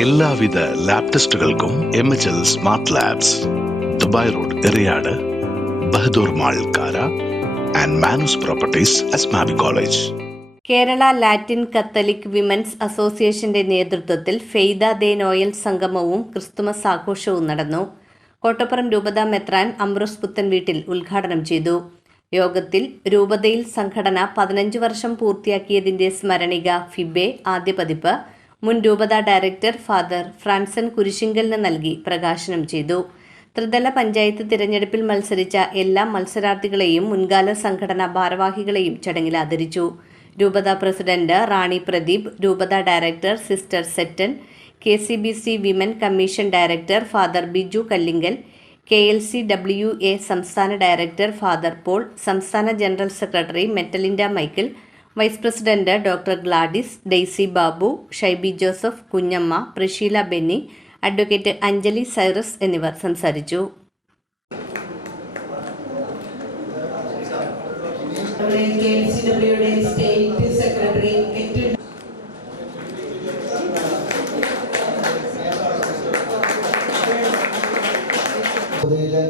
എല്ലാവിധ lab ടെസ്റ്റുകൾക്കും M H L smart labs Dubai road Eriyad Bahadur mall Kara and Manoos properties Asmabi college Kerala Latin Catholic women's അസോസിയേഷന്റെ നേതൃത്വത്തിൽ ഫെയ്ദ ദേ Noel സംഗമവും Christmas ആഘോഷവും നടന്നു. കോട്ടപ്പുറം രൂപത മെത്രാൻ അമ്രോസ് പുത്തൻ വീട്ടിൽ ഉദ്ഘാടനം ചെയ്തു. യോഗത്തിൽ രൂപതയിൽ സംഘടന പതിനഞ്ച് വർഷം പൂർത്തിയാക്കിയതിന്റെ സ്മരണിക ഫിബെ ആദ്യ പതിപ്പ് മുൻ രൂപത ഡയറക്ടർ ഫാദർ ഫ്രാൻസൻ കുരിശിങ്കലിന് നൽകി പ്രകാശനം ചെയ്തു. ത്രിതല പഞ്ചായത്ത് തിരഞ്ഞെടുപ്പിൽ മത്സരിച്ച എല്ലാ മത്സരാർത്ഥികളെയും മുൻകാല സംഘടനാ ഭാരവാഹികളെയും ചടങ്ങിൽ ആദരിച്ചു. രൂപത പ്രസിഡന്റ് റാണി പ്രദീപ് രൂപത director sister Seton K C B C women commission director father Biju Kallinkal K L C W A സംസ്ഥാന ഡയറക്ടർ ഫാദർ പോൾ സംസ്ഥാന general secretary Metalinda Michael vice president doctor Gladys Daisy Babu Shaiby Joseph Kunjamma Prasheela Benny advocate Anjali Cyrus എന്നിവർ സംസാരിച്ചു.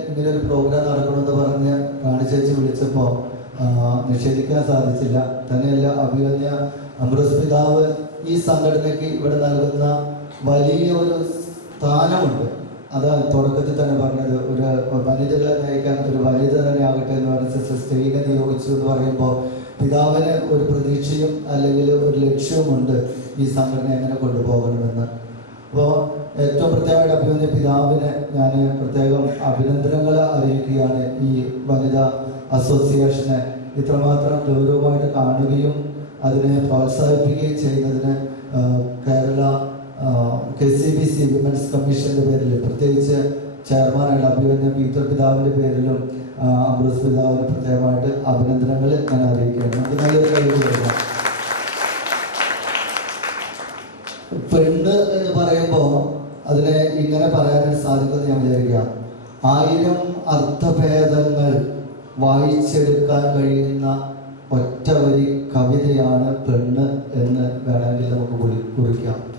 ഇങ്ങനെ ഒരു programme നടക്കണമെന്ന് പറഞ്ഞ് കാണിച്ചേച്ച് വിളിച്ചപ്പോൾ നിഷേധിക്കാൻ സാധിച്ചില്ല. തന്നെയല്ല അഭിമന്യ അമൃത് പിതാവ് ഈ സംഘടനയ്ക്ക് ഇവിടെ നൽകുന്ന വലിയ ഒരു സ്ഥാനമുണ്ട്. അത് തുടക്കത്തിൽ തന്നെ പറഞ്ഞത് ഒരു വനിതകളെ നയിക്കാൻ ഒരു വനിത തന്നെ ആകട്ടെ എന്ന് പറഞ്ഞ സ്ത്രീനെ നിയോഗിച്ചു എന്ന് പറയുമ്പോൾ പിതാവിന് ഒരു പ്രതീക്ഷയും അല്ലെങ്കിൽ ഒരു ലക്ഷ്യവുമുണ്ട് ഈ സംഘടന എങ്ങനെ കൊണ്ടുപോകണമെന്ന്. അപ്പോൾ ഏറ്റവും പ്രത്യേകമായിട്ട് അഭിനന്ദ പിതാവിനെ ഞാൻ പ്രത്യേകം അഭിനന്ദനങ്ങൾ അറിയിക്കുകയാണ് ഈ വനിതാ അസോസിയേഷനെ ഇത്രമാത്രം ഗൗരവമായിട്ട് കാണുകയും അതിനെ പ്രോത്സാഹിപ്പിക്കുകയും ചെയ്യുന്നതിന് Kerala K C B C women's കമ്മീഷന്റെ പേരിൽ പ്രത്യേകിച്ച് ചെയർമാനായിട്ട് അഭിനന്ദ പീറ്റർ പിതാവിന്റെ പേരിലും ആ, പിതാവിന് പ്രത്യേകമായിട്ട് അഭിനന്ദനങ്ങൾ ഞാൻ അറിയിക്കുകയാണ്. നമുക്ക് നല്ലൊരു കഴിവ് പെണ്ണ് എന്ന് പറയുമ്പോൾ അതിനെ ഇങ്ങനെ പറയാനായിട്ട് സാധിക്കുമെന്ന് ഞാൻ വിചാരിക്കുക. ആയിരം അർത്ഥഭേദങ്ങൾ വായിച്ചെടുക്കാൻ കഴിയുന്ന ഒറ്റ വരി കവിതയാണ് പെണ്ണ് എന്ന് വേണമെങ്കിൽ നമുക്ക് കുറി- കുറിക്കാം.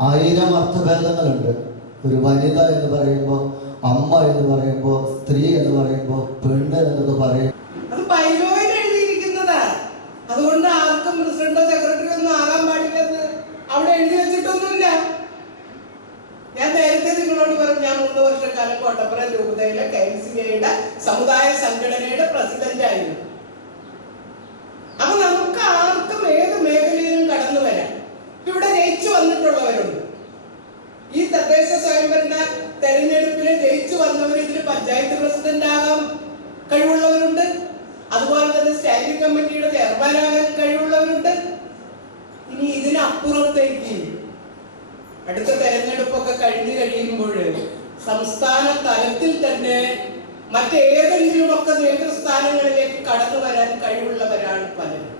ആയിരം അർത്ഥഭേദങ്ങളുണ്ട്. ഒരു വനിത എന്ന് പറയുമ്പോൾ അമ്മ എന്ന് പറയുമ്പോൾ സ്ത്രീ എന്ന് പറയുമ്പോൾ പെണ്ണ് എന്നൊക്കെ പറയും. അത് ബൈലോയിൽ എഴുതിയിരിക്കുന്നതാ. അതുകൊണ്ട് ആർക്കും പ്രസിഡന്റോ സെക്രട്ടറി ഒന്നും ആകാൻ പാടില്ലെന്ന് അവിടെ എഴുതി വെച്ചിട്ടൊന്നുമില്ല. ഞാൻ നേരത്തെ നിങ്ങളോട് പറഞ്ഞു ഞാൻ മൂന്ന് വർഷക്കാലം കോട്ടപ്പുറം രൂപതയിലെ കെ എം സി സമുദായ സംഘടനയുടെ പ്രസിഡന്റ് ആയിരുന്നു അപ്പൊ നമുക്ക് ആർക്കും ഏത് മേഖലയിലും കടന്നു വരാം. ഇവിടെ ജയിച്ചു വന്നിട്ടുള്ളവരുണ്ട്. ഈ തദ്ദേശ സ്വയംഭരണ തെരഞ്ഞെടുപ്പിൽ ജയിച്ചു വന്നവർ ഇതിൽ പഞ്ചായത്ത് പ്രസിഡന്റ് ആകാൻ കഴിവുള്ളവരുണ്ട്. അതുപോലെ തന്നെ സ്റ്റാൻഡിംഗ് കമ്മിറ്റിയുടെ ചെയർമാൻ ആകാൻ കഴിവുള്ളവരുണ്ട്. ഇനി ഇതിനപ്പുറത്തേക്ക് അടുത്ത തെരഞ്ഞെടുപ്പൊക്കെ കഴിഞ്ഞു കഴിയുമ്പോൾ സംസ്ഥാന തലത്തിൽ തന്നെ മറ്റേതെങ്കിലും ഒക്കെ നേതൃസ്ഥാനങ്ങളിലേക്ക് കടന്നു വരാൻ കഴിവുള്ളവരാണ് പലരും.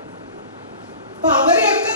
അപ്പൊ അവരെയൊക്കെ